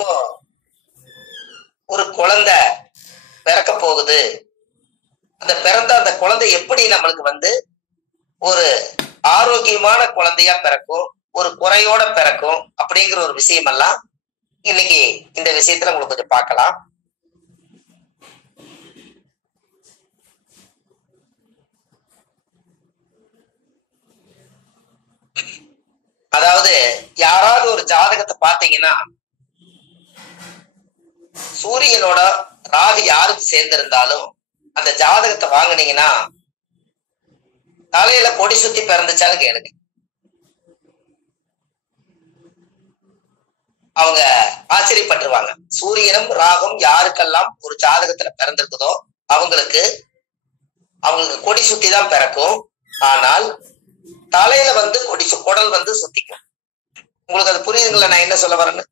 இப்போ ஒரு குழந்தை பிறக்க போகுது. அந்த குழந்தை எப்படி நம்மளுக்கு ஒரு ஆரோக்கியமான குழந்தையா பிறக்கும், ஒரு குறையோட பிறக்கும் அப்படிங்கிற ஒரு விஷயம் எல்லாம் இன்னைக்கு இந்த விஷயத்துல உங்களுக்கு கொஞ்சம் பார்க்கலாம். அதாவது யாராவது ஒரு ஜாதகத்தை பார்த்தீங்கன்னா, சூரியனோட ராகு யாருக்கு சேர்ந்திருந்தாலும் அந்த ஜாதகத்தை வாங்குனீங்கன்னா தலையில கொடி சுத்தி பிறந்துச்சான்னு கேளுங்க. அவங்க ஆச்சரியப்பட்டுருவாங்க. சூரியனும் ராகும் யாருக்கெல்லாம் ஒரு ஜாதகத்துல பிறந்திருக்குதோ அவங்களுக்கு கொடி சுத்தி தான் பிறக்கும். ஆனால் தலையில குடல் சுத்திக்கும். உங்களுக்கு அது புரியுதுங்களா நான் என்ன சொல்ல வரேன்னு?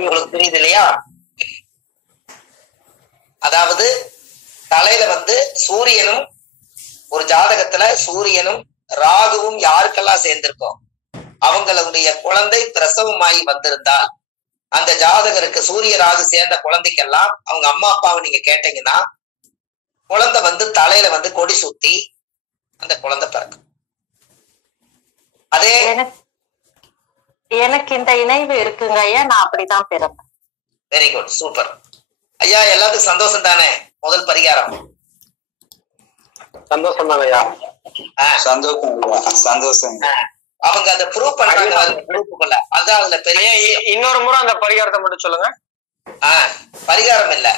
உங்களுக்கு புரியுது இல்லையா? அதாவது தலையில சூரியனும் ஒரு ஜாதகத்துல சூரியனும் ராகுவும் யாருக்கெல்லாம் சேர்ந்திருக்கோம் அவங்களுடைய குழந்தை பிரசவமாயி வந்திருந்தால் அந்த ஜாதகருக்கு சூரிய ராகு சேர்ந்த குழந்தைக்கெல்லாம் அவங்க அம்மா அப்பாவை நீங்க கேட்டீங்கன்னா குழந்தை தலையில கொடி சுத்தி அந்த குழந்தை பிறக்கும். அதே எனக்கு இந்த இணைவு இருக்குங்க ஐயா, நான் அப்படிதான் பிறந்தேன். வெரி குட், சூப்பர் ஐயா. எல்லாத்துக்கும் சந்தோஷம் தானே? முதல் பரிகாரம் சந்தோஷம் தான் ஐயா. சந்தோஷம். அவங்க அதை ப்ரூவ் பண்றாங்க குரூப்புக்குள்ள. அதான் அதுல பெரிய இன்னொரு முறை அந்த பரிகாரத்தை மட்டும் சொல்லுங்க. பரிகாரம் இல்ல,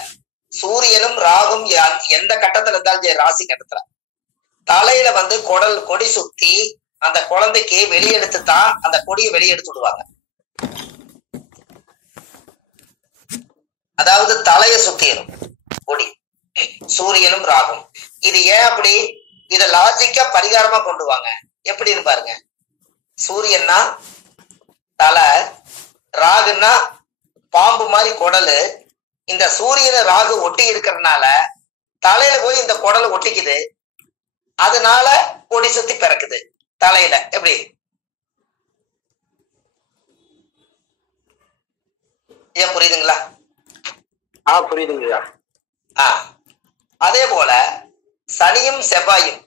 சூரியனும் ராகும் எந்த கட்டத்துல இருந்தாலும் ராசி கட்டத்துல தலையில கொடி சுத்தி அந்த குழந்தைக்கு வெளியெடுத்து தான் அந்த கொடியை வெளியெடுத்து விடுவாங்க. அதாவது தலைய சுத்திடும் கொடி, சூரியனும் ராகும். இது ஏன் அப்படி? இத லாஜிக்கா பரிகாரமா கொண்டு வாங்க. எப்படின்னு பாருங்க. சூரியன்னா தலை, ராகுன்னா பாம்பு மாதிரி குடலு. இந்த சூரியனை ராகு ஒட்டி இருக்கிறதுனால தலையில போய் இந்த குடல் ஒட்டிக்குது. அதனால கொடி சுத்தி பிறக்குது தலையில. எப்படி ஏன் புரியுதுங்களா? புரியுதுங்கய்யா. அதே போல சனியும் செவ்வாயும்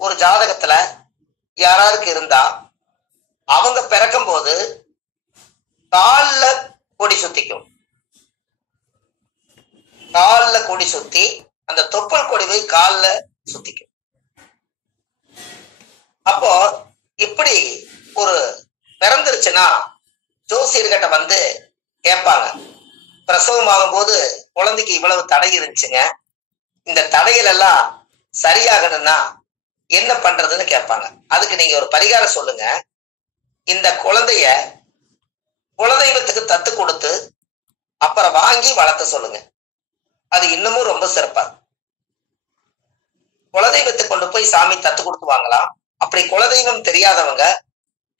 ஒரு ஜாதகத்துல யாராருக்கு இருந்தா அவங்க பிறக்கும் போது கால்ல கொடி சுத்திக்கும். கால்ல கொடி சுத்தி அந்த தொப்புள் கொடி போய் கால்ல சுத்திக்கும். அப்போ இப்படி ஒரு பிறந்துருச்சுன்னா ஜோசியர்கிட்ட கேட்பாங்க, பிரசவம் ஆகும் போது குழந்தைக்கு இவ்வளவு தடை இருந்துச்சுங்க, இந்த தடைகள் எல்லாம் சரியாகணும்னா என்ன பண்றதுன்னு கேட்பாங்க. அதுக்கு நீங்க ஒரு பரிகாரம் சொல்லுங்க. இந்த குழந்தைய குலதெய்வத்துக்கு தத்து கொடுத்து அப்புறம் வாங்கி வளர்த்த சொல்லுங்க. அது இன்னமும் ரொம்ப சிறப்பா. குலதெய்வத்துக்கு கொண்டு போய் சாமி தத்து கொடுத்து வாங்கலாம். அப்படி குலதெய்வம் தெரியாதவங்க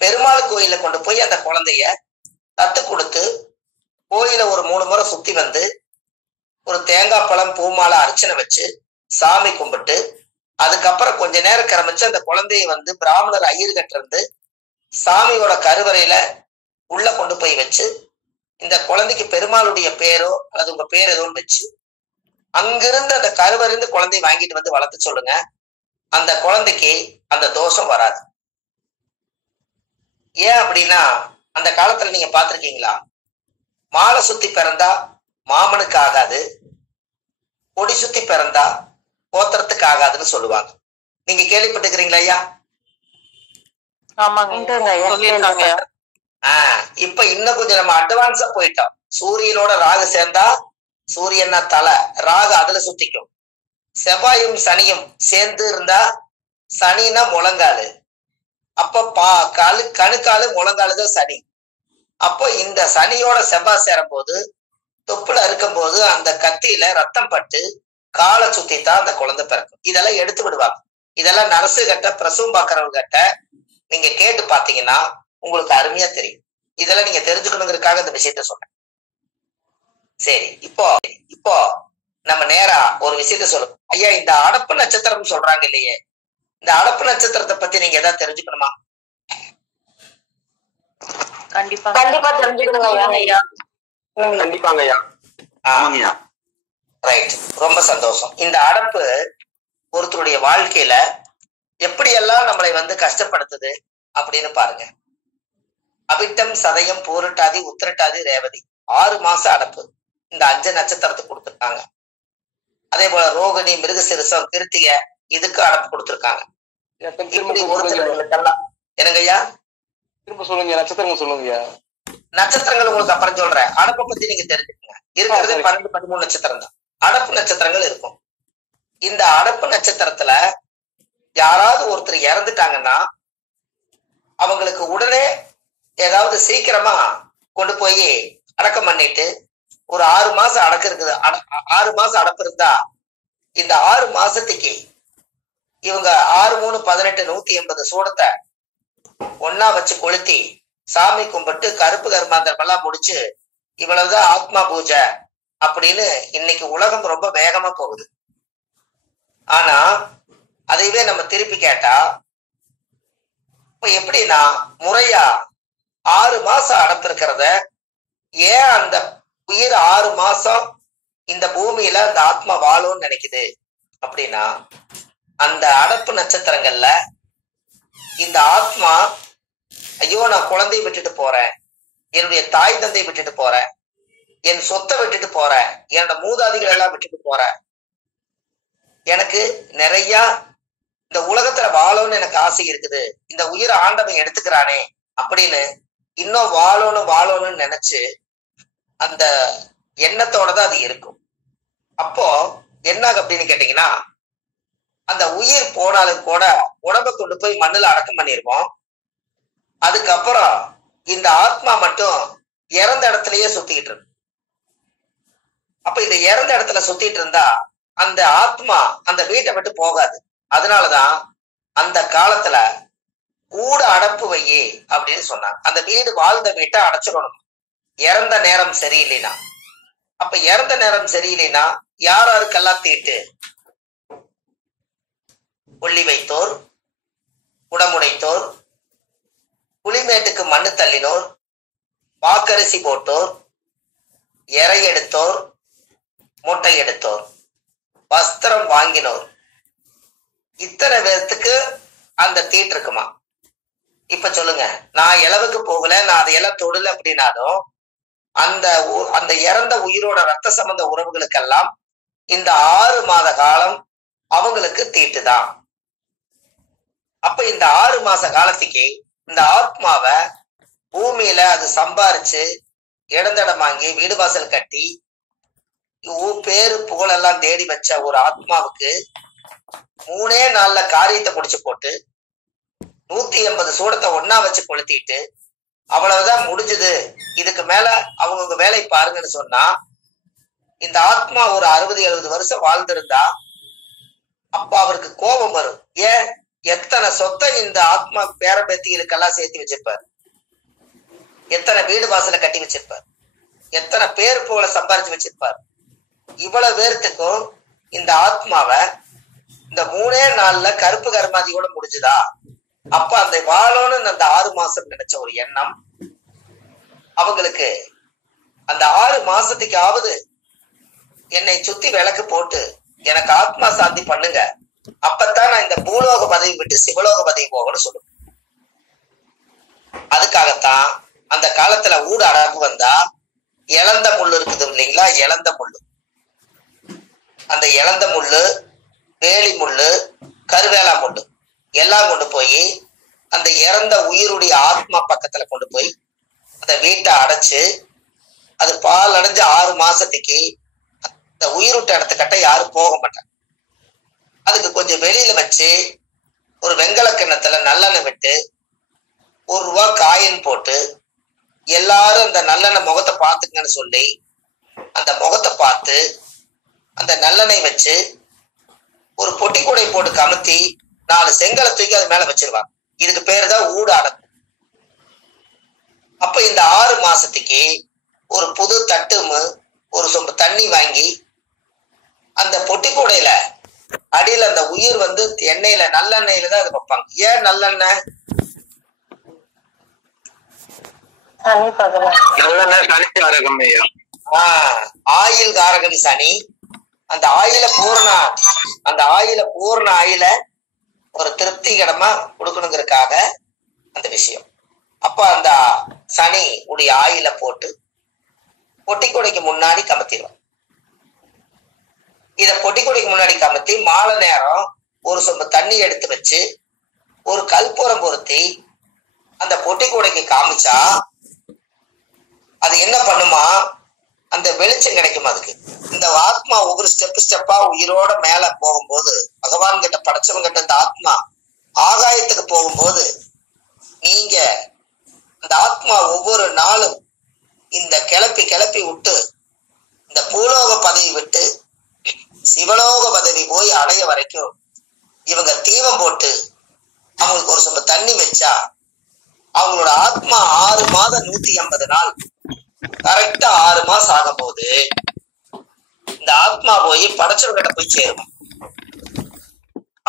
பெருமாள் கோயில கொண்டு போய் அந்த குழந்தைய தத்து கொடுத்து கோயில ஒரு 3 முறை சுத்தி ஒரு தேங்காய் பழம் பூமாலை அர்ச்சனை வச்சு சாமி கும்பிட்டு அதுக்கப்புறம் கொஞ்ச நேரம் கிளம்பிச்சு அந்த குழந்தைய பிராமணர் ஐயர்கிட்ட இருந்து சாமியோட கருவறையில உள்ள கொண்டு போய் வச்சு இந்த குழந்தைக்கு பெருமாளுடைய பேரோ அல்லது உங்க பேர் ஏதோ வச்சு அங்கிருந்து அந்த கருவறைந்து குழந்தைய வாங்கிட்டு வளர்த்து சொல்லுங்க. அந்த குழந்தைக்கு அந்த தோஷம் வராது. ஏன் அப்படின்னா அந்த காலத்துல நீங்க பாத்திருக்கீங்களா, மாலை சுத்தி பிறந்தா மாமனுக்கு ஆகாது, கொடி சுத்தி பிறந்தா கோத்திரத்துக்கு ஆகாதுன்னு சொல்லுவாங்க. நீங்க கேள்விப்பட்டுக்கிறீங்களா ஐயா? இப்ப இன்னும் கொஞ்சம் நம்ம அட்வான்ஸா போயிட்டோம். சூரியனோட ராகு சேர்ந்தா சூரியன்னா தலை, ராகு அதுல சுத்திக்கும். செவ்வாயும் சனியும் சேர்ந்து இருந்தா சனின்னா முழங்காலு, அப்ப கணுக்காலு முழங்காலுதான் சனி. அப்போ இந்த சனியோட செவ்வாய் சேரும் போது தொப்புல அறுக்கும் போது அந்த கத்தியில ரத்தம் பட்டு காலை சுத்தி தான் அந்த குழந்தை பிறக்கும். இதெல்லாம் எடுத்து விடுவாங்க. இதெல்லாம் நர்ஸு கிட்ட பிரசவம் பாக்குறவங்க கிட்ட நீங்க கேட்டு பாத்தீங்கன்னா உங்களுக்கு அருமையா தெரியும். இதெல்லாம் நீங்க தெரிஞ்சுக்கணுங்கிறதுக்காக இந்த விஷயத்த சொன்னேன். சரி, இப்போ நம்ம நேரா ஒரு விஷயத்த சொல்லுவோம். ஐயா, இந்த அடப்பு நட்சத்திரம் சொல்றாங்க இல்லையே, இந்த அடப்பு நட்சத்திரத்தை பத்தி நீங்க ஏதாவது தெரிஞ்சுக்கணுமா? கண்டிப்பா தெரிஞ்சுக்கணுங்க ஐயா. கண்டிப்பாங்க ஐயா. ரைட், ரொம்ப சந்தோஷம். இந்த அடப்பு ஒருத்தருடைய வாழ்க்கையில எப்படியெல்லாம் நம்மளை கஷ்டப்படுத்துது அப்படின்னு பாருங்க. அபிட்டம், சதயம், பூரட்டாதி, உத்திரட்டாதி, ரேவதி 6 மாச அடப்பு இந்த 5 நட்சத்திரத்துக்கு கொடுத்துருக்காங்க. அதே போல ரோகிணி, மிருகசிருஷம், கிருத்திகை இதுக்கு அடப்பு கொடுத்துருக்காங்க. இப்படி ஒருத்தருக்கெல்லாம் என்னங்கய்யா? திரும்ப சொல்லுங்க, நட்சத்திரங்கள் சொல்லுங்க. நட்சத்திரங்கள் உங்களுக்கு அப்புறம் சொல்றேன். அடப்பை பத்தி நீங்க தெரிஞ்சுக்கங்க. இருக்கிறது 12, 13 நட்சத்திரம் தான் அடப்பு நட்சத்திரங்கள் இருக்கும். இந்த அடப்பு நட்சத்திரத்துல யாராவது ஒருத்தர் இறந்துட்டாங்கன்னா அவங்களுக்கு உடனே ஏதாவது சீக்கிரமா கொண்டு போய் அடக்கம் பண்ணிட்டு ஒரு 6 மாசம் அடக்கு இருக்குது. 6 மாசம் அடப்பு இருந்தா இந்த 6 மாசத்துக்கு இவங்க 6, 3, 18, 180 சூடத்தை ஒன்னா வச்சு கொளுத்தி சாமி கும்பிட்டு கருப்பு கர்மாந்திரம் எல்லாம் முடிச்சு இவ்வளவுதான் ஆத்மா பூஜை அப்படின்னு இன்னைக்கு உலகம் ரொம்ப வேகமா போகுது. ஆனா அதைவே நம்ம திருப்பி கேட்டா இப்ப எப்படின்னா முறையா 6 மாசம் அடப்பு இருக்கிறத ஏன் அந்த உயிர் 6 மாசம் இந்த பூமியில அந்த ஆத்மா வாழும்னு நினைக்குது அப்படின்னா அந்த அடப்பு நட்சத்திரங்கள்ல இந்த ஆத்மா ஐயோ நான் குழந்தையை விட்டுட்டு போறேன், என்னுடைய தாய் தந்தை விட்டுட்டு போறேன், என் சொத்தை விட்டுட்டு போறேன், என்னோட மூதாதிகள் எல்லாம் விட்டுட்டு போறேன், எனக்கு நிறைய இந்த உலகத்துல வாழணும்னு எனக்கு ஆசை இருக்குது, இந்த உயிரை ஆண்டவன் எடுத்துக்கிறானே அப்படின்னு இன்னும் வாழணும்னு நினைச்சு அந்த எண்ணத்தோட தான் அது இருக்கும். அப்போ என்ன அப்படின்னு கேட்டீங்கன்னா அந்த உயிர் போனாலும் கூட உடம்பை கொண்டு போய் மண்ணுல அடக்கம் பண்ணிருப்போம். அதுக்கப்புறம் இந்த ஆத்மா மட்டும் இறந்த இடத்துலயே சுத்திக்கிட்டு இருக்கு. அப்ப இந்த இறந்த இடத்துல சுத்திட்டு இருந்தா அந்த ஆத்மா அந்த வீட்டை விட்டு போகாது. அதனாலதான் அந்த காலத்துல கூட அடப்பு வையே அப்படின்னு சொன்னாங்க. அந்த வீடு வாழ்ந்த வீட்டை அடைச்சிடணும் இறந்த நேரம் சரியில்லைனா. அப்ப இறந்த நேரம் சரியில்லைனா யாருக்கெல்லாம் தீட்டு? கொல்லி வைத்தோர், குடமுடைத்தோர், புலிமேட்டுக்கு மண்ணு தள்ளினோர், வாக்கரிசி போட்டோர், எரை எடுத்தோர், மூட்டை எடுத்தோர், வஸ்திரம் வாங்கினோர், இத்தனை பேர்த்துக்கு அந்த தீட்டு இருக்குமா? இப்ப சொல்லுங்க, நான் இளவுக்கு போகல, நான் அதையெல்லாம் தொடல அப்படின்னாலும் அந்த இறந்த உயிரோட ரத்த சம்பந்த உறவுகளுக்கெல்லாம் இந்த 6 மாத காலம் அவங்களுக்கு தீட்டுதான். அப்ப இந்த 6 மாச காலத்துக்கு இந்த ஆத்மாவை பூமியில அது சம்பாரிச்சு இடந்தடம் வாங்கி வீடு வாசல் கட்டி பேரு புகழெல்லாம் தேடி வச்ச ஒரு ஆத்மாவுக்கு 3 நாள்ல காரியத்தை முடிச்சு போட்டு 180 சூடத்தை ஒன்னா வச்சு கொளுத்திட்டு அவ்வளவுதான் முடிஞ்சது, இதுக்கு மேல அவங்க வேலை பாருங்கன்னு சொன்னா இந்த ஆத்மா ஒரு 60-70 வருஷம் வாழ்ந்திருந்தா அப்ப அவருக்கு கோபம் வரும். ஏன்? எத்தனை சொத்தை இந்த ஆத்மா பேரம்பேத்திகளுக்கெல்லாம் சேர்த்து வச்சிருப்பார், எத்தனை வீடு வாசலை கட்டி வச்சிருப்பார், எத்தனை பேர் புகழ சம்பாரிச்சு வச்சிருப்பார். இவ்வளவு பேர்த்துக்கும் இந்த ஆத்மாவை இந்த 3 நாள்ல கருப்பு கர்மாதியோட முடிஞ்சுதா? அப்ப அந்த வாழணும்னு அந்த 6 மாசம் நினைச்ச ஒரு எண்ணம் அவங்களுக்கு அந்த 6 மாசத்துக்காவது என்னை சுத்தி விளக்கு போட்டு எனக்கு ஆத்மா சாந்தி பண்ணுங்க, அப்பத்தான் நான் இந்த பூலோக பதவி விட்டு சிவலோக பதவி போகணும்னு சொல்லுவேன். அதுக்காகத்தான் அந்த காலத்துல ஊடு அடப்பு வந்தா இழந்த முள்ளு இருக்குது இல்லைங்களா? இழந்த முள்ளு, அந்த இழந்த முள்ளு, வேலி முள்ளு, கருவேலா முள்ளு எல்லாம் கொண்டு போய் அந்த இறந்த உயிருடைய ஆத்மா பக்கத்துல கொண்டு போய் அந்த வீட்டை அடைச்சு அது பால் அடைஞ்ச 6 மாசத்துக்கு அந்த உயிரிட்ட இடத்துக்கிட்ட யாரும் போக மாட்டாங்க. அதுக்கு கொஞ்சம் வெளியில வச்சு ஒரு வெங்கல கிண்ணத்துல நல்லெண்ணெய் விட்டு 1 ரூபா காயின் போட்டு எல்லாரும் அந்த நல்லெண்ணெய் முகத்தை பார்த்துங்கன்னு சொல்லி அந்த முகத்தை பார்த்து அந்த நல்லெண்ணெய் வச்சு ஒரு பொட்டி கூடை போட்டு கமுத்தி 4 செங்கலை தூக்கி அது மேல வச்சிருவாங்க. இதுக்கு பேரு தான் ஊடு அடப்பு. அப்ப இந்த 6 மாசத்துக்கு ஒரு புது தட்டு ஒரு சொம்பு தண்ணி வாங்கி அந்த பொட்டி கூடையில அடியில அந்த உயிர் வந்து எண்ணெயில நல்லெண்ணெயில தான் அது வைப்பாங்க. ஏன் நல்லெண்ணெய்? ஆயில் காரகன் சனி. அந்த ஆயில பூர்ண ஆயில ஒரு திருப்திகரமா கொடுக்கணுங்கிறதுக்காக அந்த விஷயம். அப்ப அந்த சனி உடைய ஆயில போட்டு பொட்டிக்கொடைக்கு முன்னாடி கமத்திடுவோம். இத பொட்டிக்கொடைக்கு முன்னாடி கமத்தி மாலை நேரம் ஒரு சொம்பு தண்ணி எடுத்து வச்சு ஒரு கற்பூரம் பொருத்தி அந்த பொட்டிக்கொடைக்கு காமிச்சா அது என்ன பண்ணுமா, அந்த வெளிச்சம் கிடைக்கும் அதுக்கு. இந்த ஆத்மா ஒவ்வொரு ஸ்டெப்பா உயிரோட மேல போகும்போது, பகவான் கிட்ட படைச்சவங்க கிட்ட இந்த ஆத்மா ஆகாயத்துக்கு போகும்போது, நீங்க அந்த ஆத்மா ஒவ்வொரு நாளும் இந்த கிளப்பி விட்டு இந்த பூலோக பதவி விட்டு சிவலோக பதவி போய் அடைய வரைக்கும் இவங்க தீபம் போட்டு அவங்களுக்கு ஒரு சொம்பு தண்ணி வச்சா அவங்களோட ஆத்மா 6 மாதம் 180 நாள் கரெக்டா 6 மாசம் ஆகும் போது இந்த ஆத்மா போய் படைச்சவங்கிட்ட போய் சேரும்.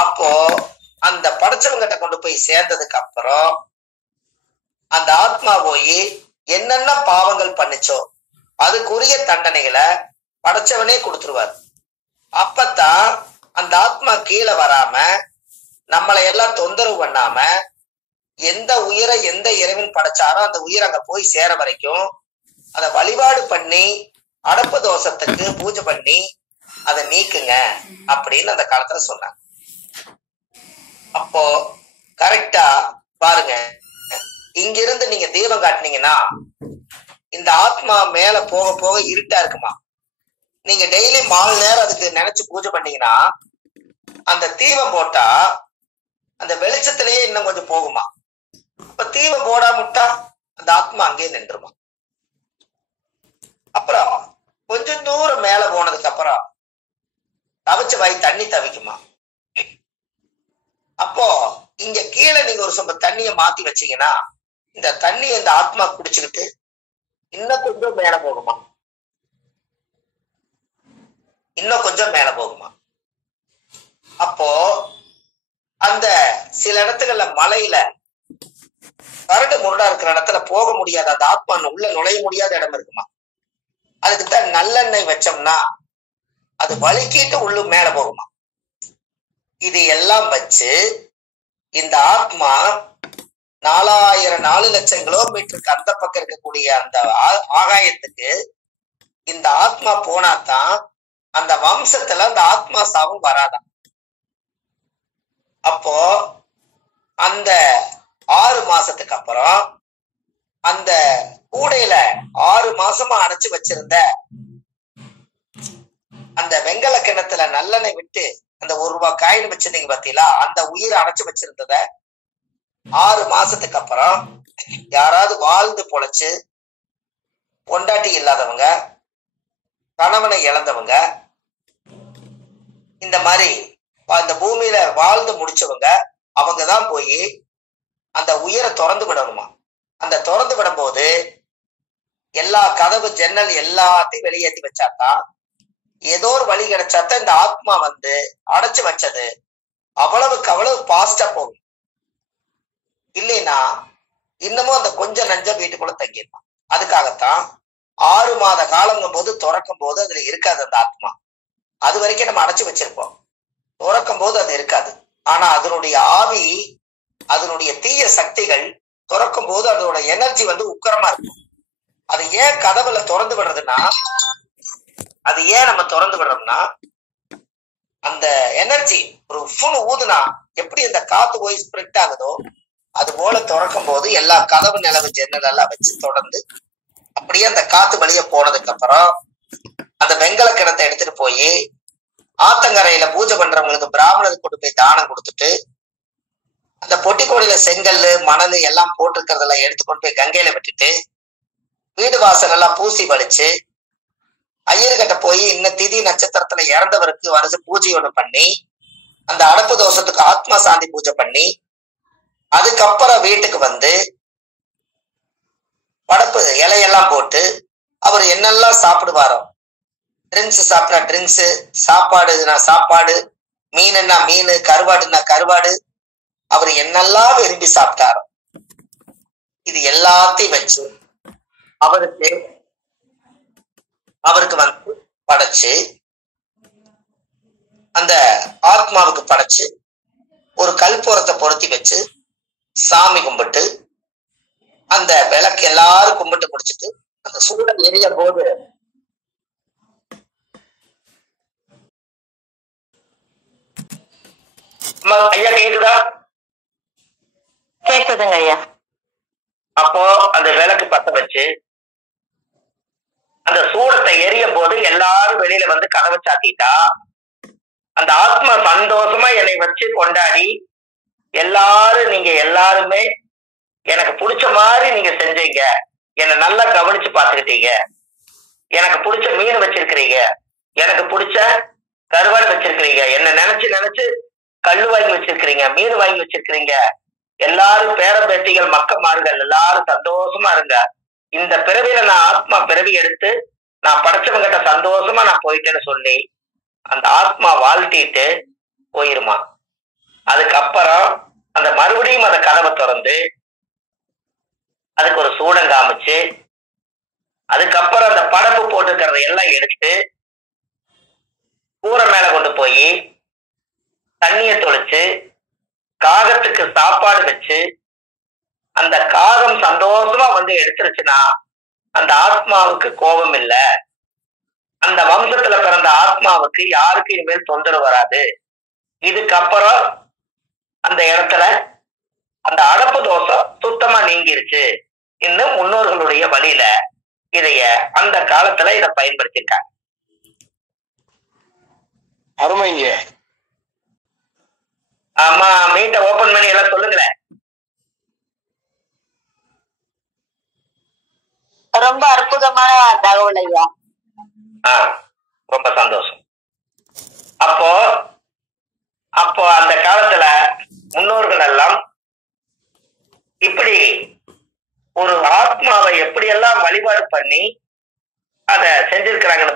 அப்போ அந்த படைச்சவங்கிட்ட கொண்டு போய் சேர்ந்ததுக்கு அப்புறம் அந்த ஆத்மா போய் என்னென்ன பாவங்கள் பண்ணுச்சோ அதுக்குரிய தண்டனைகளை படைச்சவனே கொடுத்துருவார். அப்பத்தான் அந்த ஆத்மா கீழே வராம நம்மளை எல்லாம் தொந்தரவு பண்ணாம எந்த உயிரை எந்த இறைவன் படைச்சாரோ அந்த உயிர் அங்க போய் சேர வரைக்கும் அதை வழிபாடு பண்ணி அடப்பு தோஷத்துக்கு பூஜை பண்ணி அதை நீக்குங்க அப்படின்னு அந்த காலத்துல சொன்னாங்க. அப்போ கரெக்டா பாருங்க, இங்கிருந்து நீங்க தீபம் காட்டினீங்கன்னா இந்த ஆத்மா மேல போக போக இருட்டா இருக்குமா. நீங்க டெய்லி 4 நேரம் அதுக்கு நினைச்சு பூஜை பண்ணீங்கன்னா அந்த தீபம் போட்டா அந்த வெளிச்சத்திலேயே இன்னும் கொஞ்சம் போகுமா. அப்ப தீபம் போடாமட்டா அந்த ஆத்மா அங்கேயே நின்றுமா. அப்புறம் கொஞ்சம் தூரம் மேல போனதுக்கு அப்புறம் தவிச்ச வாய் தண்ணி தவிக்குமா. அப்போ இங்க கீழே நீங்க ஒரு சொம்ப தண்ணிய மாத்தி வச்சீங்கன்னா இந்த தண்ணியை இந்த ஆத்மா குடிச்சுக்கிட்டு இன்னும் கொஞ்சம் மேல போகுமா, இன்னும் கொஞ்சம் மேல போகுமா. அப்போ அந்த சில இடத்துகள்ல மலையில கரடு முரடா இருக்கிற இடத்துல போக முடியாத அந்த ஆத்மா உள்ள நுழைய முடியாத இடம் இருக்குமா. அதுக்குத்தான் நல்லெண்ணெய் வச்சோம்னா அது வலிக்கிட்டு உள்ள மேல போகுமா. இது எல்லாம் வச்சு இந்த ஆத்மா 4 லட்சம் கிலோமீட்டருக்கு அந்த பக்கம் இருக்கக்கூடிய அந்த ஆகாயத்துக்கு இந்த ஆத்மா போனாதான் அந்த வம்சத்துல அந்த ஆத்மா சாவும் வராதான். அப்போ அந்த 6 மாசத்துக்கு அப்புறம் அந்த கூடையில 6 மாசமா அடைச்சு வச்சிருந்த அந்த வெங்கல கிணத்துல நல்லெண்ணெய் விட்டு அந்த 1 ரூபாய் காயின் வச்சிருந்தீங்க பாத்தீங்களா, அந்த உயிரை அடைச்சு வச்சிருந்தத 6 மாசத்துக்கு அப்புறம் யாராவது வாழ்ந்து பொழைச்சு பொண்டாட்டி இல்லாதவங்க, கணவனை இழந்தவங்க, இந்த மாதிரி இந்த பூமியில வாழ்ந்து முடிச்சவங்க அவங்கதான் போய் அந்த உயிரை திறந்து விடணுமா. அந்த திறந்து விடும் போது எல்லா கதவு ஜன்னல் எல்லாத்தையும் வெளியேற்றி வச்சாதான் ஏதோ ஒரு வழி கிடைச்சாதான் இந்த ஆத்மா வந்து அடைச்சு வச்சது அவ்வளவுக்கு அவ்வளவு பாஸ்டா போகும். இல்லைன்னா இன்னமும் அந்த கொஞ்சம் நஞ்சம் வீட்டுக்குள்ள தங்கிடலாம். அதுக்காகத்தான் 6 மாத காலங்கும் போது திறக்கும் போது அதுல இருக்காது அந்த ஆத்மா. அது வரைக்கும் நம்ம அடைச்சு வச்சிருப்போம். திறக்கும் போது அது இருக்காது. ஆனா அதனுடைய ஆவி, அதனுடைய தீய சக்திகள் திறக்கும் போது அதோட எனர்ஜி வந்து உக்கரமா இருக்கும். அது ஏன் கதவுல திறந்து விடுறதுன்னா, அது ஏன் நம்ம திறந்து விடுறோம்னா, அந்த எனர்ஜி ஒரு ஃபுல் ஊதுனா எப்படி அந்த காத்து போய் ஸ்ப்ரெட் ஆகுதோ அது போல திறக்கும் போது எல்லா கதவு நிலவு ஜன்னல் எல்லாம் வச்சு தொடர்ந்து அப்படியே அந்த காத்து வழிய போனதுக்கு அப்புறம் அந்த வெங்கல கிணத்தை எடுத்துட்டு போய் ஆத்தங்கரையில பூஜை பண்றவங்களுக்கு பிராமணருக்கு கொண்டு போய் தானம் கொடுத்துட்டு அந்த பொட்டிக்கோடியில செங்கல் மணல் எல்லாம் போட்டிருக்கிறதெல்லாம் எடுத்து கொண்டு போய் கங்கையில விட்டுட்டு வீடு வாசல் எல்லாம் பூசி வலிச்சு ஐயர்கிட்ட போய் இன்னும் திதி நட்சத்திரத்துல இறந்தவருக்கு வருஷ பூஜை ஒண்ணு பண்ணி அந்த அடப்பு தோஷத்துக்கு ஆத்மா சாந்தி பூஜை பண்ணி அதுக்கப்புறம் வீட்டுக்கு வந்து படப்பு இலையெல்லாம் போட்டு அவர் என்னெல்லாம் சாப்பிடுவாரோ, ட்ரிங்க்ஸ் சாப்பிட்டா ட்ரிங்க்ஸ், சாப்பாடு சாப்பாடு, மீனுன்னா மீன், கருவாடுன்னா கருவாடு, அவர் என்னெல்லாம் விரும்பி சாப்பிட்டாரோ இது எல்லாத்தையும் வச்சு அவருக்கு வந்து படைச்சு, அந்த ஆத்மாவுக்கு படைச்சு ஒரு கல்புரத்தை பொருத்தி வச்சு சாமி கும்பிட்டு அந்த விளக்கு எல்லாரும் கும்பிட்டு முடிச்சுட்டு அந்த சூடன் எரிய போது ஐயா கேக்குதா? கேக்குதுங்க ஐயா. அப்போ அந்த விளக்கு பத்த வச்சு அந்த சூடத்தை எரியும் போது எல்லாரும் வெளியில வந்து கதவை சாத்திட்டா அந்த ஆத்மா சந்தோஷமா என்னை வச்சு கொண்டாடி, எல்லாரும் நீங்க எல்லாருமே எனக்கு பிடிச்ச மாதிரி நீங்க செஞ்சீங்க, என்னை நல்லா கவனிச்சு பார்த்துக்கிட்டீங்க, எனக்கு பிடிச்ச மீன் வச்சிருக்கிறீங்க, எனக்கு பிடிச்ச கருவாடு வச்சிருக்கிறீங்க, என்ன நினைச்சு கல்லு வாங்கி வச்சிருக்கிறீங்க, மீன் வாங்கி வச்சிருக்கிறீங்க, எல்லாரும் பேரம்பேட்டிகள் மக்கமார்கள் எல்லாரும் சந்தோஷமா இருங்க, இந்த பிறவியில நான் ஆத்மா பிறவி எடுத்து நான் படைச்சவங்கிட்ட சந்தோஷமா நான் போயிட்டேன்னு சொல்லி அந்த ஆத்மா வாழ்த்திட்டு போயிருமா. அதுக்கப்புறம் அந்த மறுபடியும் அந்த கதவை திறந்து அதுக்கு ஒரு சூடம் காமிச்சு, அதுக்கப்புறம் அந்த படப்பு போட்டுக்கிறத எல்லாம் எடுத்து கூரை மேல கொண்டு போய் தண்ணிய தொளிச்சு காகத்துக்கு சாப்பாடு வச்சு அந்த காகம் சந்தோஷமா வந்து எடுத்துருச்சுன்னா அந்த ஆத்மாவுக்கு கோபம் இல்லை, அந்த வம்சத்துல பிறந்த ஆத்மாவுக்கு யாருக்கு இனிமேல் தொந்தரவு வராது, இதுக்கப்புறம் அந்த இடத்துல அந்த அடப்பு தோஷம் சுத்தமா நீங்கிருச்சு. இன்னும் முன்னோர்களுடைய வழியில இதைய அந்த காலத்துல இதை பயன்படுத்திருக்காங்க. அருமைங்க. ஆமா, மீட்டை ஓபன் பண்ணி எல்லாம் சொல்லுங்களேன். ரொம்ப அற்புதமான தகவல் ஐயா. ரொம்ப சந்தோஷம். அப்போ அப்போ அந்த காலத்துல முன்னோர்கள் எல்லாம் இப்படி ஒரு ஆத்மாவை எப்படியெல்லாம் வழிபாடு பண்ணி அத செஞ்சிருக்கிறாங்கன்னு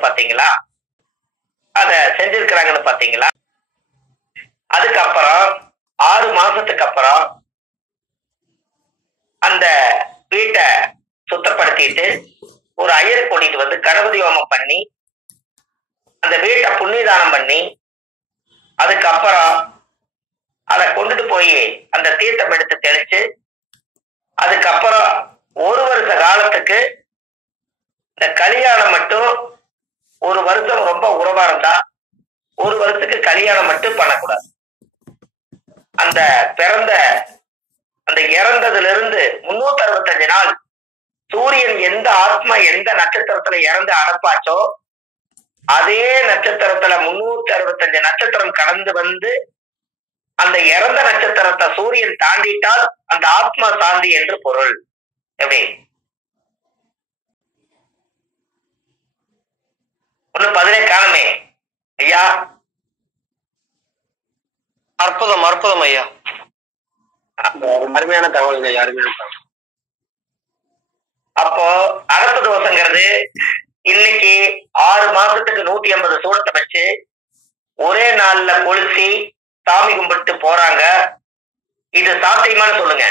பாத்தீங்களா? அதுக்கப்புறம் 6 மாசத்துக்கு அப்புறம் அந்த வீட்டை சுத்தப்படுத்திட்டு ஒரு ஐயரை கூட்டிட்டு வந்து கணபதி ஹோமம் பண்ணி அந்த வீட்டை புண்ணியதானம் பண்ணி அதுக்கப்புறம் அதை கொண்டுட்டு போய் அந்த தீர்த்தம் எடுத்து தெளிச்சு அதுக்கப்புறம் 1 வருஷ காலத்துக்கு இந்த கல்யாணம் மட்டும் 1 வருஷம் ரொம்ப உறவா இருந்தா 1 வருஷத்துக்கு கல்யாணம் மட்டும் பண்ணக்கூடாது. அந்த இறந்ததுல இருந்து 365 நாள் சூரியன் எந்த ஆத்மா எந்த நட்சத்திரத்துல இறந்து அடப்பாச்சோ அதே நட்சத்திரத்துல 365 நட்சத்திரம் கடந்து வந்து அந்த இறந்த நட்சத்திரத்தை சூரியன் தாண்டிட்டால் அந்த ஆத்மா சாந்தி என்று பொருள். எப்படி? ஒண்ணு பதிலே காணுமே ஐயா. அற்புதம் ஐயா. அருமையான தகவல் ஐயா, அருமையான தகவல். அப்போ அடப்பு தோசைங்கிறது இன்னைக்கு 6 மாசத்துக்கு 180 சூடத்தை வச்சு ஒரே நாள்ல கொளுத்தி சாமி கும்பிட்டு போறாங்க. இது சாத்தியமானு சொல்லுங்க?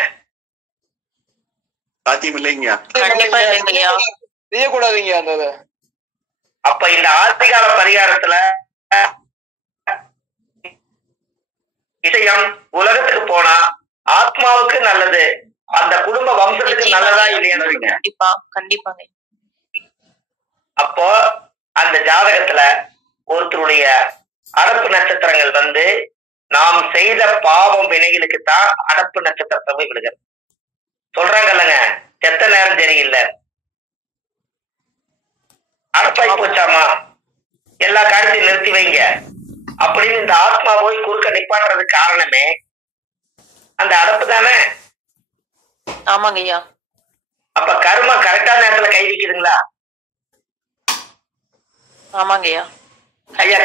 சாத்தியம் இல்லைங்க. கண்டிப்பா இல்லைங்கய்யா. செய்யக்கூடாதுங்க அந்த. அப்ப இந்த ஆதிகால பரிகாரத்துல விஷயம் உலகத்துக்கு போனா ஆத்மாவுக்கு நல்லது, அந்த குடும்ப வம்சத்துக்கு நல்லதா இல்லையான்னு கண்டிப்பாங்க. அப்போ அந்த ஜாதகத்துல ஒருத்தருடைய அடப்பு நட்சத்திரங்கள் வந்து நாம் செய்த பாவம் வினைகளுக்கு தான் அடப்பு நட்சத்திரத்தை போய் விடுகிறது. சொல்றாங்கல்லங்க, செத்த நேரம் சரியில்லை, அடப்பாய் போச்சாமா, எல்லா காரியத்தையும் நிறுத்தி வைங்க அப்படின்னு இந்த ஆத்மா போய் குறுக்க நிப்பாட்டுறதுக்கு காரணமே அந்த அடப்பு தானே. ஆமாங்க ஐயா. அப்ப கர்மா கரெக்டான நேரத்துல கை வைக்குதுங்களா? ஆமாங்க ஐயா. ஐயா,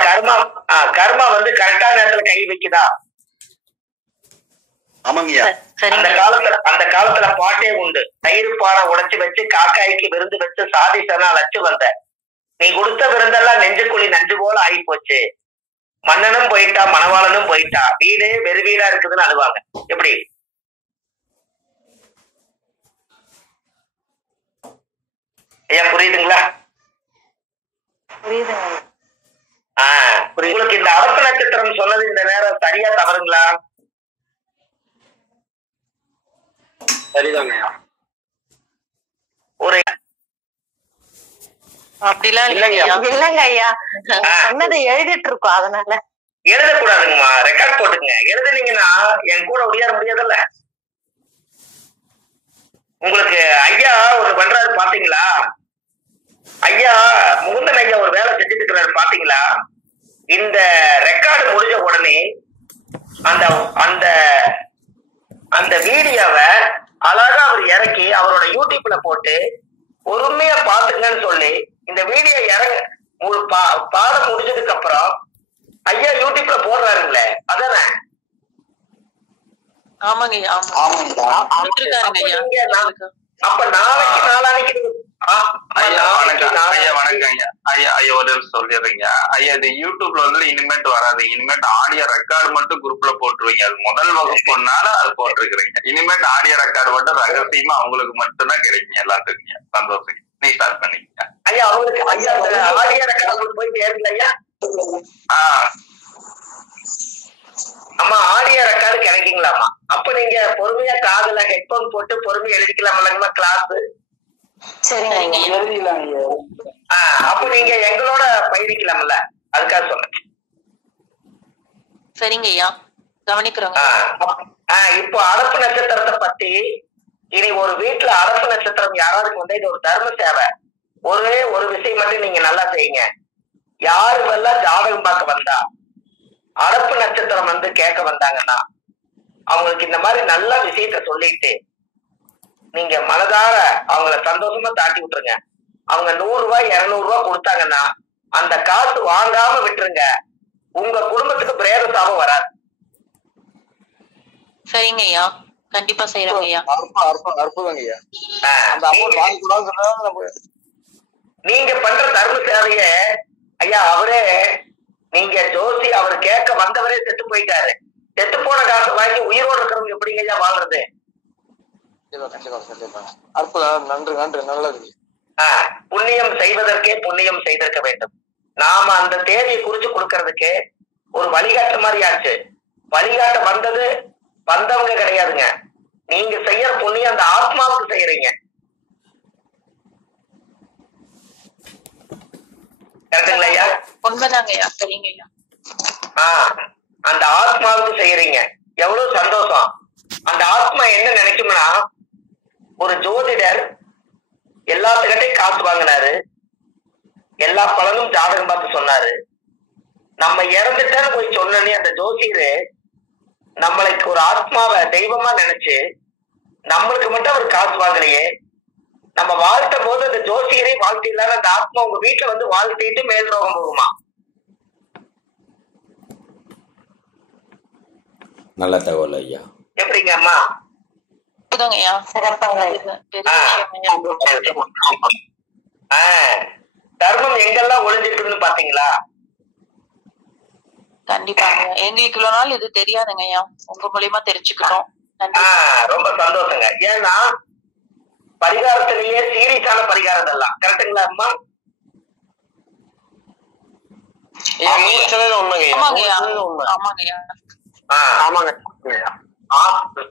கர்மா வந்து கரெக்டான நேரத்துல கை வைக்குதா? அந்த காலத்துல பாட்டே உண்டு. தயிர் பானை உடைச்சு வச்சு காக்காய்க்கு விருந்து வச்சு சாதிசனா லட்சு வந்த, நீ கொடுத்த விருந்தெல்லாம் நெஞ்சுக்குழி நஞ்சு போல ஆகி போச்சு, மன்னனும் போயிட்டா மணவாளனும் போயிட்டா வீடு வெறு வீடா இருக்குதுன்னு அழுவாங்க. எப்படி? ஐயா புரியுதுங்களா? உங்களுக்கு இந்த அரசு நட்சத்திரம் சொன்னது இந்த நேரம் சரியா தவறுங்களா? சரிதாங்க. ஒரு அப்படிலாம் இல்லைங்க இல்லங்க ஐயா, சொன்னதை எழுதிட்டு இருக்கோம், அதனால எழுதக்கூடாதுங்கம்மா, ரெக்கார்ட் போட்டுங்க. எழுதுனீங்கன்னா என் கூட உடையாற முடியாதுல்ல. உங்களுக்கு ஐயா ஒரு பண்றாரு பாத்தீங்களா? ஐயா முகுந்தன் ஐயா ஒரு வேலை செஞ்சுட்டு இருக்கிறாரு பாத்தீங்களா? இந்த ரெக்கார்டு முடிஞ்ச உடனே அந்த அந்த அந்த வீடியோவை அழகா அவர் இறக்கி அவரோட யூடியூப்ல போட்டு பொறுமையா பாத்துங்கன்னு சொல்லி இந்த வீடியோ ஒரு பாடம் முடிஞ்சதுக்கு அப்புறம் ஐயா யூடியூப்ல போடுறாருங்களே, அதானே? ஆமாங்க ஐயா, அப்ப நாளைக்கு நாளானைக்கு சொல்லிடுறீங்க ஐயா. இது யூடியூப்ல வந்து இனிமேட்டு வராது. இனிமேட்டு ஆடியோ ரெக்கார்டு மட்டும் குரூப்ல போட்டுருவீங்க. அது முதல் வகுப்புனால அது போட்டிருக்கிறீங்க. இனிமேட்டு ஆடியோ ரெக்கார்டு மட்டும் ரகசியமா அவங்களுக்கு மட்டும்தான் கிடைக்குங்க. எல்லாத்துக்குங்க சந்தோஷம். நீ ஸ்டார்ட் பண்ணிக்க ஐயா. அவங்களுக்கு ஐயா ஆடியோ ரெக்கார்டு போய் சேருங்க ஐயா. அம்மா ஆடியோ ரெக்கார்டு கிடைக்குங்களாமா? அப்ப நீங்க பொறுமையா காதுல ஹெட்போன் போட்டு பொறுமையா எழுதிக்கலாம்லங்கம்மா கிளாஸ்? அப்ப நீங்க எங்களோட பயணிக்கலாம்ல, அதுக்காக சொன்னேன். சரிங்க ஐயா, கவனிக்கிறோங்க. இப்போ அரசு நட்சத்திரத்தை பத்தி இனி ஒரு வீட்டுல அரசு நட்சத்திரம் யாராவது வந்து இது ஒரு தர்ம சேவை. ஒரே ஒரு விஷயம் மட்டும் நீங்க நல்லா செய்யுங்க. யாருவெல்லாம் ஜாதகம் பார்க்க வந்தா அரப்பு நட்சத்திரம் வந்து கேட்க வந்தாங்கன்னா அவங்களுக்கு இந்த மாதிரி நல்ல விஷயத்த சொல்லிட்டு நீங்க மனதார அவங்கள சந்தோஷமா தாட்டி விட்டுருங்க. அவங்க 100 ரூபாய் 200 ரூபாய் கொடுத்தாங்கன்னா அந்த காசு வாங்காம விட்டுருங்க. உங்க குடும்பத்துக்கு பிரேத சாபம் வராது. சரிங்க ஐயா, கண்டிப்பா செய்யறோங்க ஐயா. அற்புதங்க ஐயா. நீங்க பண்ற தர்ம சேவைய ஐயா அவரே நீங்க ஜோசி அவர் கேட்க வந்தவரே செத்து போயிட்டாரு. செத்து போன காசு வாங்கி உயிரோடு இருக்கிறவங்க எப்படிங்க ஐயா வாழ்றது? அற்புதம். நன்றி நன்றி, நல்லது. புண்ணியம் செய்வதற்கே புண்ணியம் செய்திருக்க வேண்டும். நாம அந்த தேதியை குறிச்சு கொடுக்கறதுக்கு ஒரு வழிகாட்டு மாதிரி ஆச்சு. வழிகாட்ட வந்தது வந்தவங்க கிடையாதுங்க. நீங்க செய்யற புண்ணியம் அந்த ஆத்மாவுக்கு செய்யறீங்க. கரெக்டுங்களா ஐயா? உண்மைதாங்க ஐயா. சரிங்க ஐயா. அந்த ஆத்மாவுக்கு செய்யறீங்க. எவ்வளவு சந்தோஷம். அந்த ஆத்மா என்ன நினைக்கும்னா, ஒரு ஜோதிடர் எல்லாத்துக்கிட்டையும் காசு வாங்கினாரு, எல்லா பலனும் ஜாதகம் பார்த்து சொன்னாரு. நம்ம இறந்துட்டேன்னு போய் சொன்னே அந்த ஜோசியரு நம்மளுக்கு ஒரு ஆத்மாவை தெய்வமா நினைச்சு நம்மளுக்கு மட்டும் அவர் காசு வாங்கலையே, நம்ம வாழ்த்த போது அந்த ஜோசியரை வாழ்த்து இல்லாத அந்த ஆத்மா உங்க வீட்டுல வந்து வாழ்த்திட்டு மேல் ரோகம் போகுமா? நல்ல தகவல் ஐயா. எப்படிங்க அம்மா? தர்மம் எங்கெல்லாம் ஒளிஞ்சிருக்குன்னு பாத்தீங்களா? கண்டிப்பாங்க. எங்களுக்கு இவ்வளவு நாள் இது தெரியாதுங்க ஐயா, உங்க மூலியமா தெரிஞ்சுக்கிட்டோம். ரொம்ப சந்தோஷங்க. ஏன்னா பரிகாரத்திலேயே சீரியஸான பரிகாரம் எல்லாம் கரெக்டுங்களா அம்மா?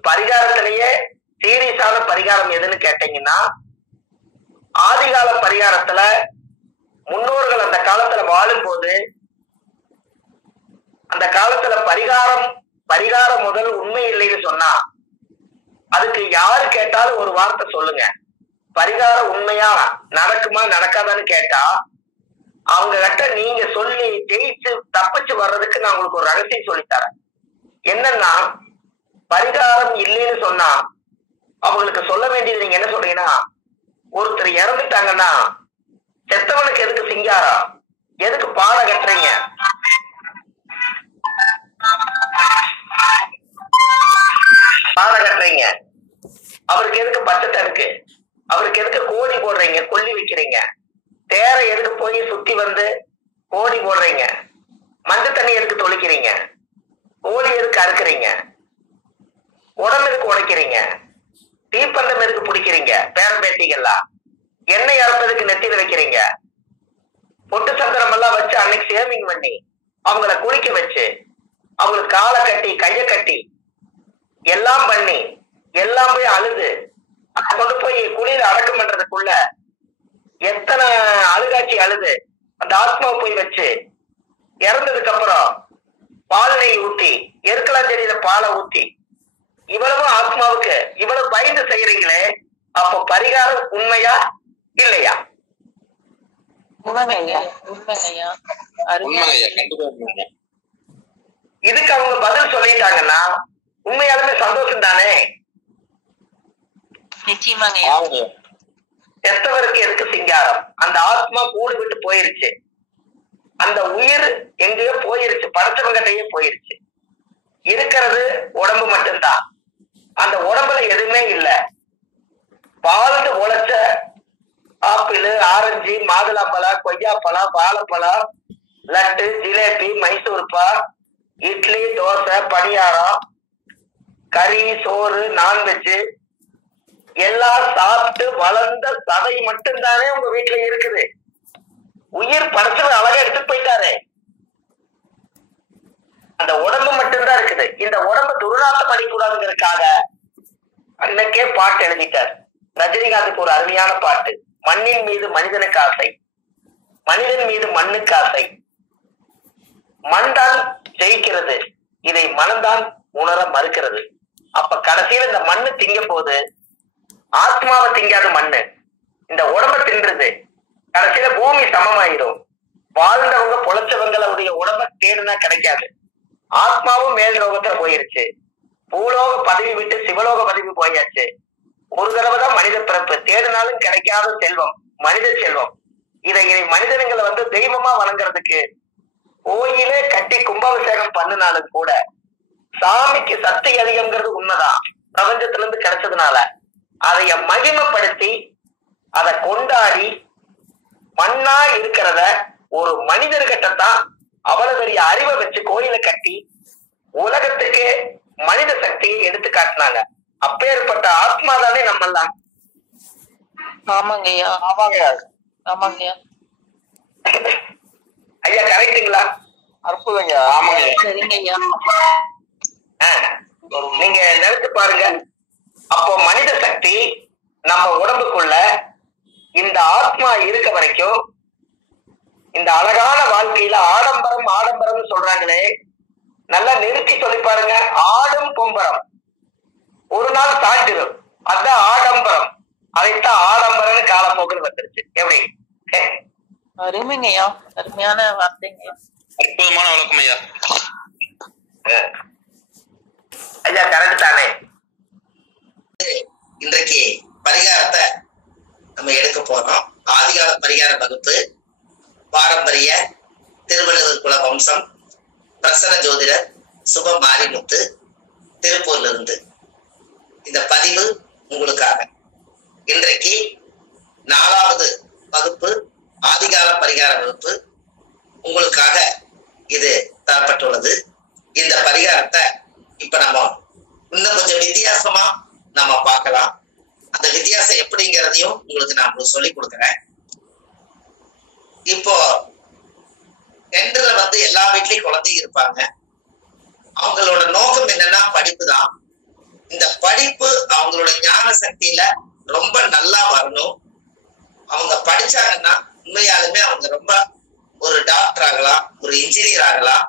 பரிகாரத்திலேயே சீரியஸான பரிகாரம் எதுன்னு கேட்டீங்கன்னா, ஆதிகால பரிகாரத்துல முன்னோர்கள் அந்த காலத்துல வாழும் போது அந்த காலத்துல பரிகாரம் முதல் உண்மை இல்லைன்னு சொன்னா அதுக்கு யாரு கேட்டாலும் ஒரு வார்த்தை சொல்லுங்க. பரிகாரம் உண்மையா நடக்குமா நடக்காதான்னு கேட்டா அவங்க கிட்ட நீங்க சொல்லி ஜெயிச்சு தப்பிச்சு வர்றதுக்கு நான் உங்களுக்கு ஒரு ரகசியம் சொல்லித்தரேன். என்னன்னா, பரிகாரம் இல்லைன்னு சொன்னா அவங்களுக்கு சொல்ல வேண்டியது நீங்க என்ன சொல்றீங்கன்னா, ஒருத்தர் இறந்துட்டாங்கன்னா செத்தவனுக்கு எதுக்கு சிங்காரம், எதுக்கு பாட கட்டுறீங்க, பாட கட்டுறீங்க, அவருக்கு எதுக்கு பச்சை இருக்கு, அவருக்கு எதுக்கு கோடி போடுறீங்க, கொல்லி வைக்கிறீங்க, தேரை எதுக்கு போய் சுத்தி வந்து கோடி போடுறீங்க, மஞ்சள் தண்ணி எதுக்கு தொளிக்கிறீங்க? கோழி எதுக்கு அறுக்கிறீங்க? உடம்பு எதுக்கு உடைக்கிறீங்க? தீப்பந்தம் எதுக்கு பிடிக்கிறீங்க? பேரம்பேட்டிகள்லாம் எண்ணெய் அறுப்பதுக்கு நெத்தியில வைக்கிறீங்க. பொட்டு சந்திரம் எல்லாம் வச்சு அன்னைக்கு சேவிங் பண்ணி அவங்கள குளிக்க வச்சு அவங்களுக்கு காலை கட்டி கைய கட்டி எல்லாம் பண்ணி எல்லாம் போய் அழுது கொண்டு போய் குளியில அடக்கம் பண்றதுக்குள்ள எத்தனை அழுகாட்சி அழுது அந்த ஆத்மாவை போய் வச்சு இறந்ததுக்கு அப்புறம் பால் நெய் ஊத்தி எருக்கலாஞ்செடியில பாலை ஊத்தி இவ்வளவு ஆத்மாவுக்கு இவ்வளவு பயந்து செய்யறீங்களே, அப்போ பரிகாரம் உண்மையா இல்லையா? இதுக்கு அவங்க பதில் சொல்லிட்டாங்கன்னா உண்மையாலுமே சந்தோஷம் தானே. செத்தவருக்கு எதுக்கு சிங்காரம்? அந்த ஆத்மா கூடு விட்டு போயிருச்சு, அந்த உயிர் எங்கேயோ போயிருச்சு, படைச்சவங்கிட்டயே போயிருச்சு. இருக்கிறது உடம்பு மட்டும்தான். அந்த உடம்புல எதுவுமே இல்லை. வாழ்ந்து உழைச்ச ஆப்பிள், ஆரஞ்சு, மாதுளம்பழம், கொய்யாப்பழம், வாழைப்பழம், லட்டு, ஜிலேபி, மைசூர்பா, இட்லி, தோசை, பணியாரம், கறி, சோறு, நான்வெஜ் எல்லாம் சாப்பிட்டு வளர்ந்த சதை மட்டும்தானே உங்க வீட்டுல இருக்குது. உயிர் படைச்சவர் அழகா எடுத்துட்டு போயிட்டாரு. அந்த உடம்பு மட்டும்தான் இருக்குது. இந்த உடம்பு துர்நாற்றம் அடிக்கூடாதுங்கிறதுக்காக அன்னைக்கே பாட்டு எழுதிட்டார். ரஜினிகாந்துக்கு ஒரு அருமையான பாட்டு. மண்ணின் மீது மனிதனுக்கு ஆசை, மனிதன் மீது மண்ணுக்கு ஆசை. மண் தான் ஜெயிக்கிறது, இதை மனம்தான் உணர மறுக்கிறது. அப்ப கடைசியில இந்த மண்ணு திங்க போது ஆத்மாவை திங்காத மண்ணு இந்த உடம்ப தின்றது. கடைசியில பூமி சமமாயிரும். வாழ்ந்தவங்க பொழைச்சவங்களுடைய உடம்ப தேடுனா கிடைக்காது. ஆத்மாவும் மேல் லோகத்துல போயிருச்சு. பூலோக பதவி விட்டு சிவலோக பதவி போயாச்சு. ஒரு தடவை தான் மனித பிறப்பு. தேடினாலும் கிடைக்காத செல்வம் மனித செல்வம். இதை மனிதனுங்களை தெய்வமா வணங்குறதுக்கு கோயிலே கட்டி கும்பாபிஷேகம் பண்ணினாலும் கூட சாமிக்கு சக்தி அதிகம்ங்கிறது உண்மைதான். பிரபஞ்சத்துல இருந்து கிடைச்சதுனால அதைய மகிமைப்படுத்தி அதை கொண்டாடி மண்ணா இருக்கிறத ஒரு மனிதர்கிட்டத்தான் அவ்வளவு பெரிய அறிவை வச்சு கோயிலை கட்டி உலகத்துக்கு மனித சக்தியை எடுத்து காட்டினாங்க. அப்பேற்பட்ட ஆத்மா தானே நம்மெல்லாம். ஆமாங்கய்யா, ஆமாங்கய்யா. ஐயா கரெக்டுங்களா? அற்புதங்க. சரிங்கய்யா. நீங்க நினைச்சு பாருங்க. அப்போ மனித சக்தி நம்ம உடம்புக்குள்ள இந்த ஆத்மா இருக்க வரைக்கும் இந்த அழகான வாழ்க்கையில ஆடம்பரம் ஆடம்பரம் சொல்றாங்களே, நல்லா நிறுத்தி சொல்லி பாருங்க. ஆடும் பொம்பரம் ஒரு நாள் தாண்டிடும், அதுதான் ஆடம்பரம். அதைத்தான் ஆடம்பரம்னு காலப்போக்கில் வந்துருச்சு. எப்படி? அருமைங்கய்யா, அருமையான வார்த்தைங்க. அற்புதமான வழக்கம் ஐயா. ஐயா கரெக்ட் தானே? இன்றைக்கு பரிகாரத்தை நம்ம எடுக்க போறோம். ஆதிகால பரிகார வகுப்பு, பாரம்பரிய திருவள்ளுவர் குல வம்சம், பிரசன்ன ஜோதிடர் சுப மாரிமுத்து, திருப்பூர்ல இருந்து இந்த பதிவு உங்களுக்காக. இன்றைக்கு 4வது வகுப்பு, ஆதிகால பரிகார வகுப்பு உங்களுக்காக இது தரப்பட்டுள்ளது. இந்த பரிகாரத்தை இப்ப நம்ம இன்னும் கொஞ்சம் வித்தியாசமா நம்ம பார்க்கலாம். அந்த வித்தியாசம் எப்படிங்கிறதையும் உங்களுக்கு நான் சொல்லி கொடுக்குறேன். இப்போ டெண்டர்ல எல்லா வீட்லயும் குழந்தை இருப்பாங்க. அவங்களோட நோக்கம் என்னன்னா படிப்பு தான். இந்த படிப்பு அவங்களோட ஞான சக்தியில ரொம்ப நல்லா வரணும். அவங்க படிச்சாங்கன்னா உண்மையாலுமே அவங்க ரொம்ப ஒரு டாக்டர் ஆகலாம், ஒரு இன்ஜினியர் ஆகலாம்,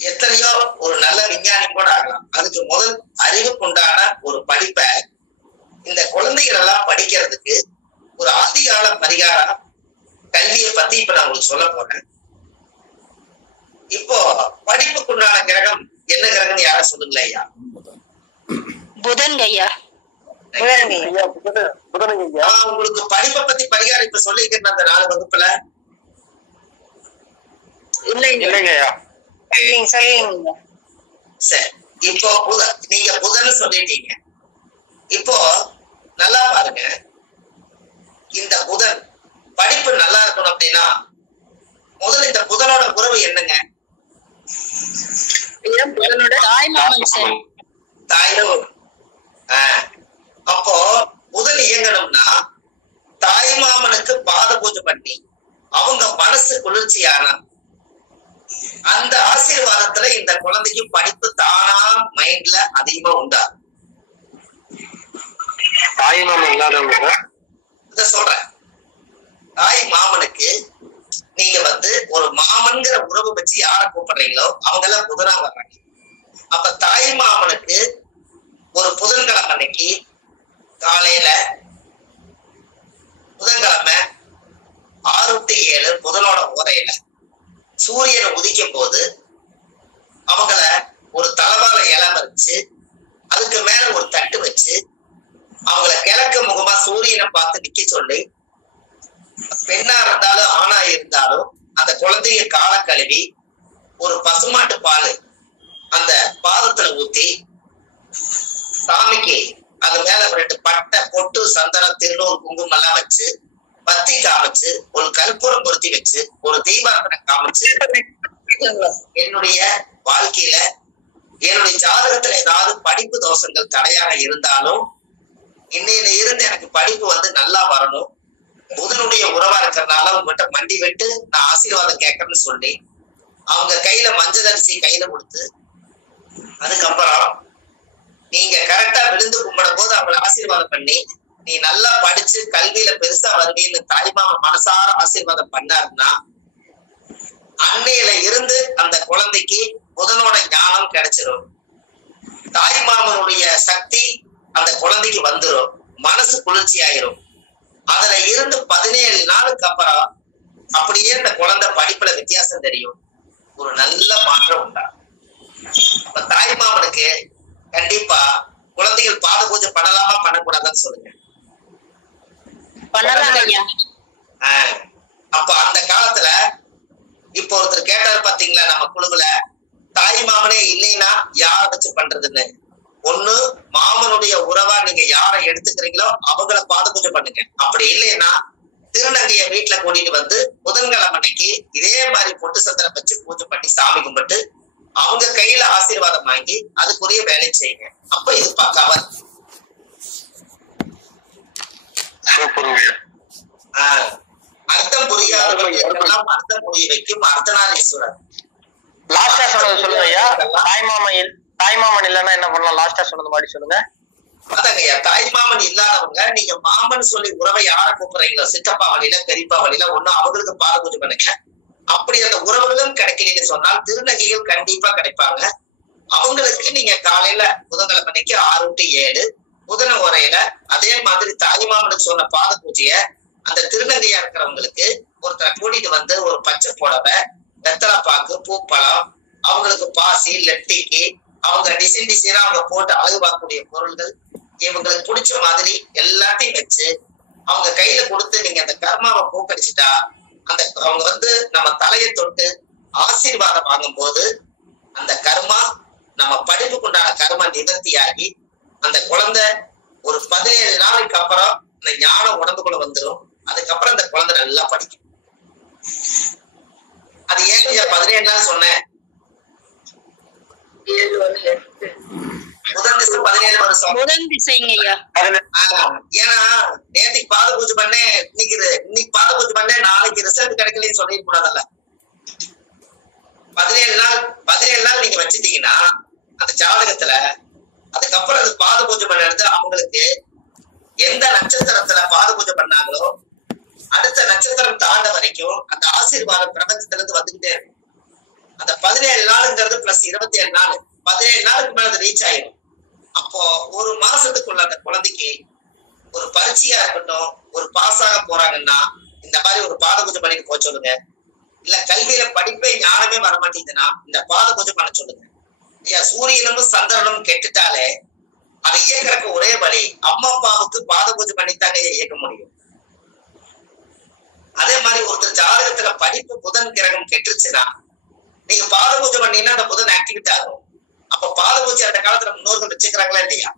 எத்தனையோ ஒரு நல்ல விஞ்ஞானி கூட ஆகலாம். அதுக்கு முதல் அறிவுக்குண்டான ஒரு படிப்பை இந்த குழந்தைகள் எல்லாம் படிக்கிறதுக்கு ஒரு ஆதிகால பரிகார கல்வியை பத்தி இப்ப நான் உங்களுக்கு சொல்ல போறேன். இப்போ படிப்புக்குண்டான கிரகம் என்ன கிரகம் யாரும் சொல்லுங்களா ஐயா? புதன் ஐயா. உங்களுக்கு படிப்பை பத்தி பரிகாரம் இப்ப சொல்லிக்கிறேன் அந்த 4 வகுப்புல. சரி, இப்போ நீங்க புதன் சொல்லிட்டீங்க. இப்போ நல்லா பாருங்க, இந்த புதன் படிப்பு நல்லா இருக்கணும் அப்படின்னா முதல்ல இந்த புதனோட உறவு என்னங்க? தாய்மாமன். அப்போ புதன் இயங்கணும்னா தாய்மாமனுக்கு பாத பூஜை பண்ணி அவங்க மனசு குளிர்ச்சியானா அந்த ஆசீர்வாதத்துல இந்த குழந்தைக்கு படிப்பு தானா மைண்ட்ல அதிகமா உண்டாகும். தாய் மாமன் இல்லாதவங்க இத சொல்றேன். தாய் மாமனுக்கு நீங்க ஒரு மாமன்கிற உறவு வச்சு யார கூப்பிடுறீங்களோ அவங்க எல்லாம் புதனா வர்றாங்க. அப்ப தாய் மாமனுக்கு ஒரு புதன்கிழமை அன்னைக்கு காலையில புதன்கிழமை 6 to 7 புதனோட ஓரையில சூரியனை உதிக்கும் போது அவங்கள ஒரு தலவாழ இலை வச்சு அதுக்கு மேல ஒரு தட்டு வச்சு அவங்கள கிழக்கு முகமா சூரியனை பார்த்து நிக்க சொல்லி பெண்ணா இருந்தாலும் ஆணா இருந்தாலும் அந்த குழந்தைய கால கழுவி ஒரு பசுமாட்டு பால் அந்த பாதத்துல ஊத்தி சாமிக்கு அது மேல 2 பட்டை பொட்டு சந்தனம் திருநூறு குங்குமம் எல்லாம் வச்சு பத்தி காமிச்சு ஒரு கற்பூரம் பொருத்தி வச்சு ஒரு தீபாரதனை காமிச்சு என்னுடைய வாழ்க்கையில என்னுடைய ஜாதகத்துல ஏதாவது படிப்பு தோஷங்கள் தடையாக இருந்தாலும் இன்னையில இருந்து எனக்கு படிப்பு நல்லா வரணும், புதனுடைய உறவா இருக்கிறதுனால உங்ககிட்ட மண்டி விட்டு நான் ஆசீர்வாதம் கேட்கறேன்னு சொல்லி அவங்க கையில மஞ்சள் அரிசி கையில கொடுத்து அதுக்கப்புறம் நீங்க கரெக்டா விழுந்து கும்பிடும் போது அவங்களை ஆசீர்வாதம் பண்ணி நீ நல்லா படிச்சு கல்வியில பெருசா வருவீன்னு தாய்மாமன் மனசார ஆசீர்வாதம் பண்ணாருன்னா அன்னையில இருந்து அந்த குழந்தைக்கு புதனோட ஞானம் கிடைச்சிரும். தாய்மாமனுடைய சக்தி அந்த குழந்தைக்கு வந்துடும், மனசு குளிர்ச்சி ஆயிரும். அதுல இருந்து 17 நாளுக்கு அப்புறம் அப்படியே இந்த குழந்தை படிப்புல வித்தியாசம் தெரியும், ஒரு நல்ல மாற்றம் உண்டாகும். அப்ப தாய்மாமனுக்கு கண்டிப்பா குழந்தைகள் பாத பூஜை பண்ணலாமா பண்ணக்கூடாதுன்னு சொல்லுங்க. அப்ப அந்த காலத்துல இப்ப ஒருத்தர் கேட்டாரு பாத்தீங்களா நம்ம குழுவுல, தாய் மாமனே இல்லைன்னா யார வச்சு பண்றதுன்னு. ஒண்ணு மாமனுடைய உறவா நீங்க யாரை எடுத்துக்கிறீங்களோ அவங்கள பாத பூஜை பண்ணுங்க. அப்படி இல்லைன்னா திருநங்கைய வீட்டுல கூட்டிட்டு புதன்கிழமை அன்னைக்கு இதே மாதிரி பொட்டு சந்தனம் வச்சு பூஜை பண்ணி சாமி கும்பிட்டு அவங்க கையில ஆசீர்வாதம் வாங்கி அதுக்குரிய வேலை செய்யுங்க. அப்ப இது பக்காவா இருக்கு. அர்த்தம் புரியாதவர்களுக்கெல்லாம் அர்த்தம் புரிய வைக்கும் அர்த்தநாரீஸ்வரர். லாஸ்டா சொன்னது சொல்லுங்க ஐயா. தாய்மாமன் இல்லன்னா என்ன பண்ணலாம்? லாஸ்டா சொன்னது மாதிரி சொல்லுங்க. அதாங்கய்யா, தாய்மாமன் இல்லாதவங்க நீங்க மாமன் சொல்லி உறவை யார கூப்பிடுறீங்களோ சித்தப்பா வழியில பெரியப்பா வழியில ஒண்ணு அவங்களுக்கு பாத பூஜை பண்ணுங்க. அப்படி அந்த உறவுகளும் கிடைக்கலன்னு சொன்னால் திருநங்கைகள் கண்டிப்பா கிடைப்பாங்க. அவங்களுக்கு நீங்க காலையில புதன்கிழமை அன்னைக்கு 6 to 7 புதன உரையில அதே மாதிரி தாய்மாமனுக்கு சொன்ன பாத பூஜைய அந்த திருநங்கையா இருக்கிறவங்களுக்கு ஒருத்தரை கூட்டிட்டு ஒரு பச்சை புடவை, வெத்தலைப்பாக்கு, பூப்பழம், அவங்களுக்கு பாசி, லெட்டிக்கு, அவங்க டிசைனா அவங்க போட்டு அழகு பார்க்கக்கூடிய பொருள்கள் இவங்களுக்கு பிடிச்ச மாதிரி எல்லாத்தையும் வச்சு அவங்க கையில கொடுத்து நீங்க அந்த கர்மாவை போக்கடிச்சுட்டா அந்த அவங்க நம்ம தலையை தொட்டு ஆசீர்வாதம் வாங்கும் போது அந்த கர்மா நம்ம படிப்புக்குண்டான கர்மா நிவர்த்தியாகி அந்த குழந்தை ஒரு 17 நாளைக்கு அப்புறம் அந்த ஞானம் உடம்புக்குள்ள வந்துடும். அதுக்கப்புறம் அந்த குழந்தை நல்லா படிக்கும். அது ஏன் 17 நாள் சொன்னேன்? முதல் திசை 17 வருஷம். ஏன்னா நேற்றுக்கு பாத பூஜை பண்ணேன், இன்னைக்கு பாத பூஜை பண்ணேன், நாளைக்கு ரிசல்ட் கிடைக்கலன்னு சொல்லிட கூடாதுல்ல. 17 நாள் நீங்க வச்சுட்டீங்கன்னா அந்த ஜாதகத்துல அதுக்கப்புறம் அது பாத பூஜை பண்ணது அவங்களுக்கு எந்த நட்சத்திரத்துல பாத பூஜை பண்ணாங்களோ அடுத்த நட்சத்திரம் தாண்ட வரைக்கும் அந்த ஆசீர்வாதம் பிரபஞ்சத்துல இருந்து வந்துகிட்டே இருக்கும். அந்த 17 நாளுங்கிறது பிளஸ் 27 நாள், 17 நாளுக்கு மேல ரீச் ஆயிடும். அப்போ ஒரு மாசத்துக்குள்ள அந்த குழந்தைக்கு ஒரு பரீட்சையா இருக்கட்டும், ஒரு பாஸ் ஆக போறாங்கன்னா இந்த மாதிரி ஒரு பாத பூஜை பண்ணிட்டு போக சொல்லுங்க. இல்ல கல்வியில படிப்பே ஞானமே வரமாட்டேங்குதுன்னா இந்த பாத பூஜை பண்ண சொல்லுங்க. சூரியனும் சந்திரனும் கெட்டுட்டாலே அதை இயக்கிறதுக்கு ஒரே வழி அம்மா அப்பாவுக்கு பாத பூஜை பண்ணித்தாங்க இயக்க முடியும். அதே மாதிரி ஒருத்தர் ஜாதகத்துல படிப்பு புதன் கிரகம் கெட்டுச்சுன்னா நீங்க பாத பூஜை பண்ணீங்கன்னா அந்த புதன் ஆக்டிவேட் ஆகும். அப்ப பாத பூஜை அந்த காலத்துல முன்னோர்கள் வச்சுக்கிறாங்களா இல்லையா?